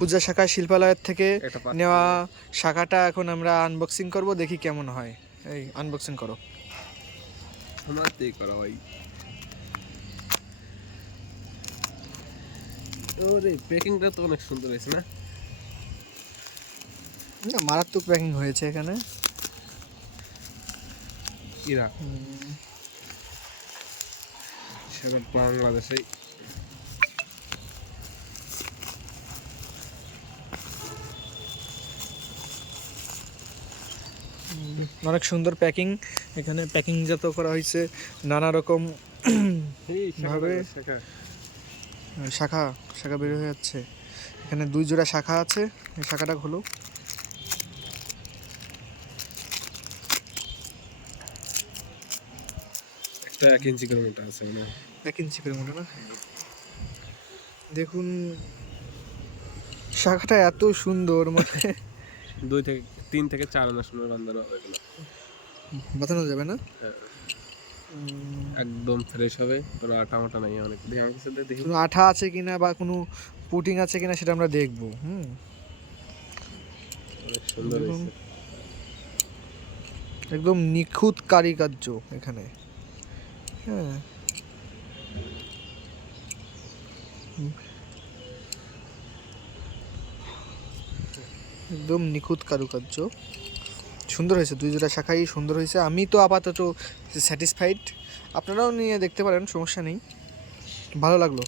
পূজা শাখা শিল্পালয়ের থেকে একটা পাত্র নেওয়া শাখাটা এখন আমরা আনবক্সিং করব, দেখি কেমন হয়। এই আনবক্সিং করো। আমারতেই করা হয়। ওরে প্যাকিংটা তো অনেক সুন্দর হয়েছে না? না, মারাত্মক প্যাকিং হয়েছে এখানে। ইরা সারা বাংলাদেশে অনেক সুন্দর প্যাকিং। এখানে প্যাকিংজাত করা হয়েছে নানা রকম ভাবে। শাখা শাখা বের হয়ে যাচ্ছে। এখানে 2 জোড়া শাখা আছে। এই শাখাটা হলো একটা 1 ইঞ্চি করে মোটা আছে মানে 1 ইঞ্চি করে মোটা না? দেখুন শাখাটা এত সুন্দর, মানে 3 থেকে 4 আনা সময় বান্ধানো হবে এগুলো। বাঁচানো যাবে না। একদম ফ্রেশ হবে, কোনো আটা মাটা নাই। অনেক দেখি আমার কাছে দেখি কোনো আঠা আছে কিনা বা কোনো পুটিং আছে কিনা সেটা আমরা দেখবো। অনেক সুন্দর দেখুন হয়েছে। একদম নিখুঁত কারিকার্য এখানে। হ্যাঁ, একদম নিখুঁত কারুকার্য, সুন্দর হয়েছে। 2 জোড়া শাখাই সুন্দর হয়েছে। আমি তো আপাতত স্যাটিসফাইড। আপনারাও নিয়ে দেখতে পারেন, সমস্যা নেই। ভালো লাগলো।